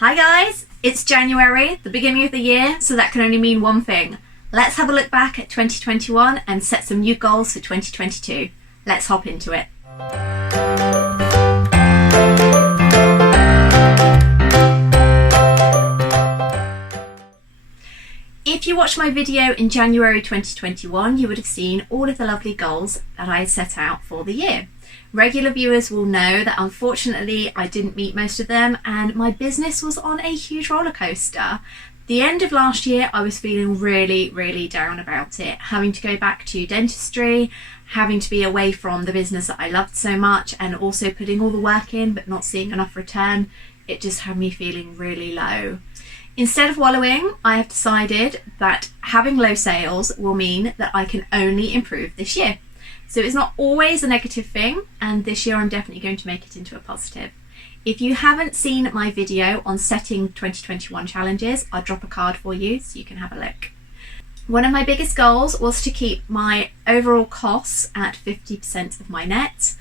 Hi guys, it's January, the beginning of the year, so that can only mean one thing. Let's have a look back at 2021 and set some new goals for 2022. Let's hop into it. If you watched my video in January 2021, you would have seen all of the lovely goals that I had set out for the year. Regular viewers will know that unfortunately I didn't meet most of them and my business was on a huge roller coaster. The end of last year I was feeling really down about it, having to go back to dentistry, having to be away from the business that I loved so much and also putting all the work in but not seeing enough return. It just had me feeling really low. Instead of wallowing, I have decided that having low sales will mean that I can only improve this year. So it's not always a negative thing, and this year I'm definitely going to make it into a positive. If you haven't seen my video on setting 2021 challenges, I'll drop a card for you so you can have a look. One of my biggest goals was to keep my overall costs at 50% of my net.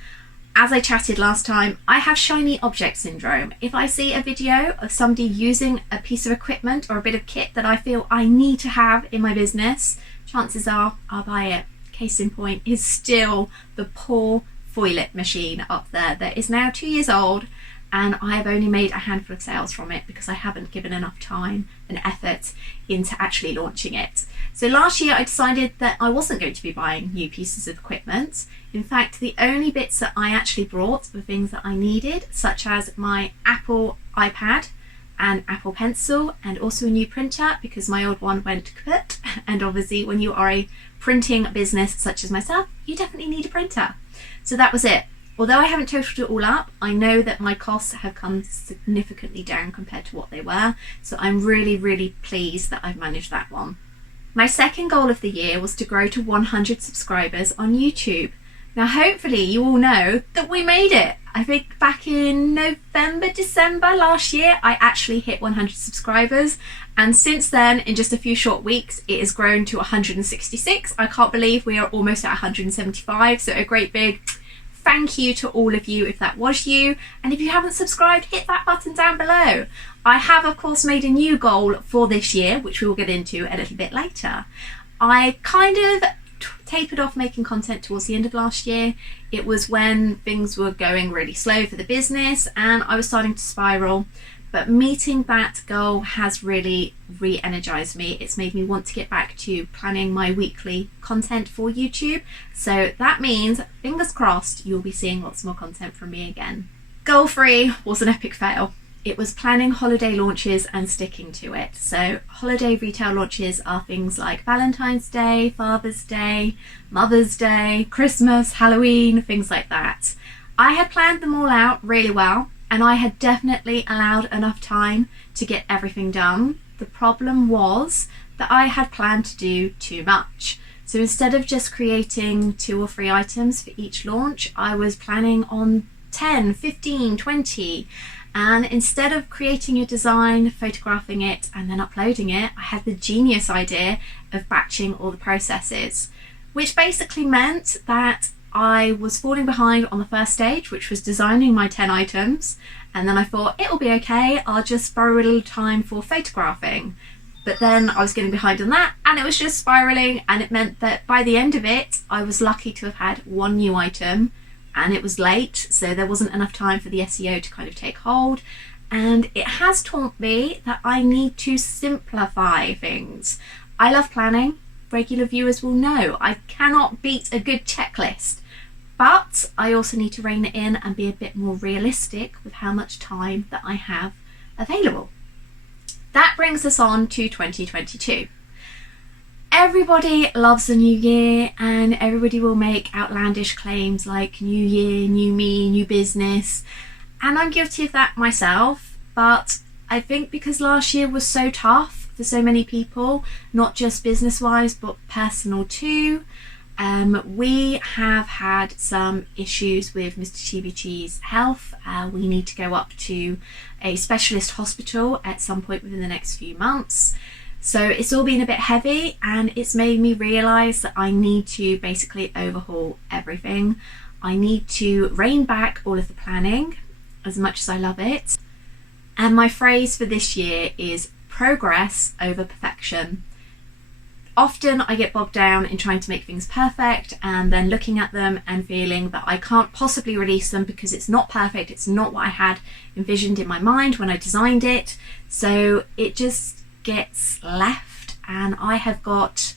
As I chatted last time, I have shiny object syndrome. If I see a video of somebody using a piece of equipment or a bit of kit that I feel I need to have in my business, chances are I'll buy it. Case in point is still the poor Foilet machine up there that is now 2 years old, and I have only made a handful of sales from it because I haven't given enough time and effort into actually launching it. So last year I decided that I wasn't going to be buying new pieces of equipment. In fact, the only bits that I actually brought were things that I needed, such as my Apple iPad and Apple Pencil, and also a new printer because my old one went kaput. And obviously when you are a printing business such as myself, you definitely need a printer. So that was it. Although I haven't totaled it all up, I know that my costs have come significantly down compared to what they were. So I'm really pleased that I've managed that one. My second goal of the year was to grow to 100 subscribers on YouTube. Now hopefully you all know that we made it. I think back in November, December last year, I actually hit 100 subscribers. And since then, in just a few short weeks, it has grown to 166. I can't believe we are almost at 175. So a great big thank you to all of you if that was you. And if you haven't subscribed, hit that button down below. I have, of course, made a new goal for this year, which we will get into a little bit later. I kind of tapered off making content towards the end of last year. It was when things were going really slow for the business and I was starting to spiral. But meeting that goal has really re-energized me. It's made me want to get back to planning my weekly content for YouTube. So that means, fingers crossed, you'll be seeing lots more content from me again. Goal 3 was an epic fail. It was planning holiday launches and sticking to it. So holiday retail launches are things like Valentine's Day, Father's Day, Mother's Day, Christmas, Halloween, things like that. I had planned them all out really well, and I had definitely allowed enough time to get everything done. The problem was that I had planned to do too much. So instead of just creating 2 or 3 items for each launch, I was planning on 10, 15, 20. And instead of creating a design, photographing it and then uploading it, I had the genius idea of batching all the processes, which basically meant that I was falling behind on the first stage, which was designing my 10 items. And then I thought it'll be okay, I'll just borrow a little time for photographing. But then I was getting behind on that and it was just spiraling, and it meant that by the end of it, I was lucky to have had 1 new item. And it was late, so there wasn't enough time for the SEO to kind of take hold. And it has taught me that I need to simplify things. I love planning. Regular viewers will know I cannot beat a good checklist. But I also need to rein it in and be a bit more realistic with how much time that I have available. That brings us on to 2022. Everybody loves the new year and everybody will make outlandish claims like new year, new me, new business. And I'm guilty of that myself. But I think because last year was so tough for so many people, not just business-wise, but personal too, we have had some issues with Mr. Chibichi's health. We need to go up to a specialist hospital at some point within the next few months. So it's all been a bit heavy and it's made me realise that I need to basically overhaul everything. I need to rein back all of the planning as much as I love it. And my phrase for this year is progress over perfection. Often I get bogged down in trying to make things perfect and then looking at them and feeling that I can't possibly release them because it's not perfect, it's not what I had envisioned in my mind when I designed it. So it just gets left, and I have got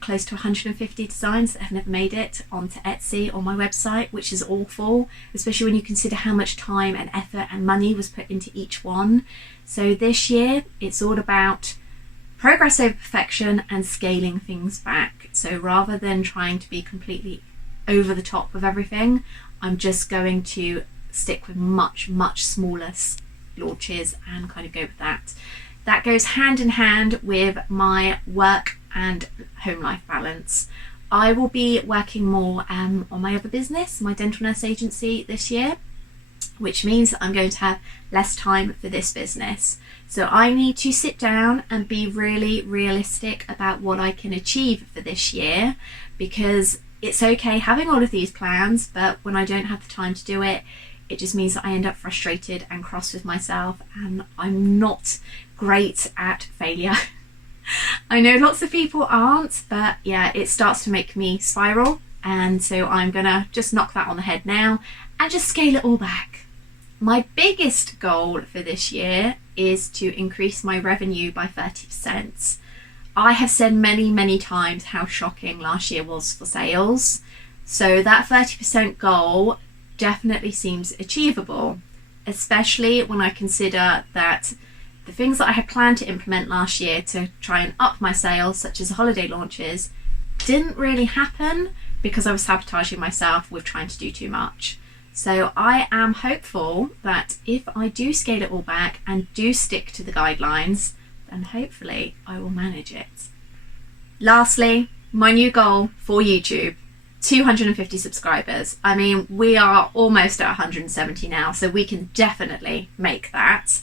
close to 150 designs that have never made it onto Etsy or my website, which is awful, especially when you consider how much time and effort and money was put into each one. So this year it's all about progress over perfection and scaling things back. So rather than trying to be completely over the top with everything, I'm just going to stick with much smaller launches and kind of go with that. That goes hand in hand with my work and home life balance. I will be working more on my other business, my dental nurse agency, this year, which means that I'm going to have less time for this business. So I need to sit down and be really realistic about what I can achieve for this year, because it's okay having all of these plans, but when I don't have the time to do it, it just means that I end up frustrated and cross with myself, and I'm not great at failure. I know lots of people aren't, but yeah, it starts to make me spiral, and so I'm gonna just knock that on the head now and just scale it all back. My biggest goal for this year is to increase my revenue by 30%. I have said many times how shocking last year was for sales, so that 30% goal definitely seems achievable, especially when I consider that the things that I had planned to implement last year to try and up my sales, such as holiday launches, didn't really happen because I was sabotaging myself with trying to do too much. So I am hopeful that if I do scale it all back and do stick to the guidelines, then hopefully I will manage it. Lastly, my new goal for YouTube, 250 subscribers. I mean, we are almost at 170 now, so we can definitely make that.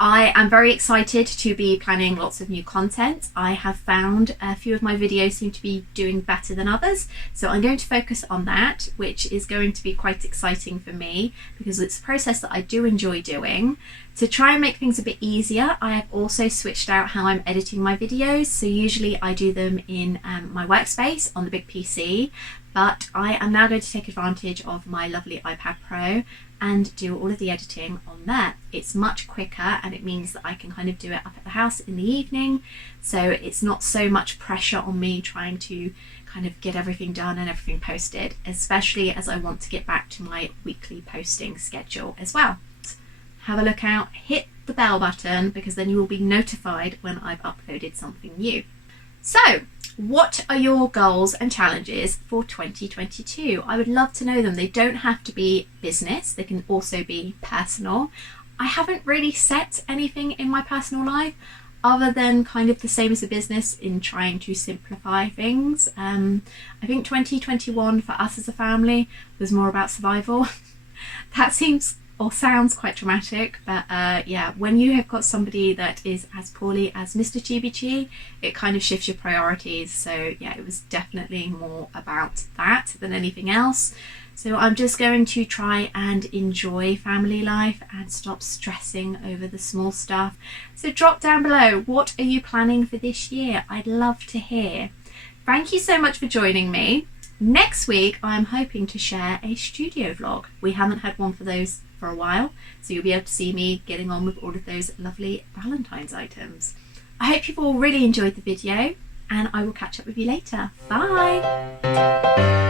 I am very excited to be planning lots of new content. I have found a few of my videos seem to be doing better than others, so I'm going to focus on that, which is going to be quite exciting for me because it's a process that I do enjoy doing. To try and make things a bit easier, I have also switched out how I'm editing my videos. So usually I do them in my workspace on the big PC, but I am now going to take advantage of my lovely iPad Pro and do all of the editing on there. It's much quicker, and it means that I can kind of do it up at the house in the evening, so it's not so much pressure on me trying to kind of get everything done and everything posted, especially as I want to get back to my weekly posting schedule as well. Have a look out, hit the bell button, because then you will be notified when I've uploaded something new. So, what are your goals and challenges for 2022? I would love to know them. They don't have to be business, they can also be personal. I haven't really set anything in my personal life other than kind of the same as a business in trying to simplify things. I think 2021 for us as a family was more about survival. That seems or sounds quite dramatic, but yeah, when you have got somebody that is as poorly as Mr. Chibichi, it kind of shifts your priorities. So yeah, it was definitely more about that than anything else. So I'm just going to try and enjoy family life and stop stressing over the small stuff. So drop down below, what are you planning for this year? I'd love to hear. Thank you so much for joining me. Next week, I'm hoping to share a studio vlog. We haven't had one for those for a while, so you'll be able to see me getting on with all of those lovely Valentine's items. I hope you've all really enjoyed the video, and I will catch up with you later. Bye!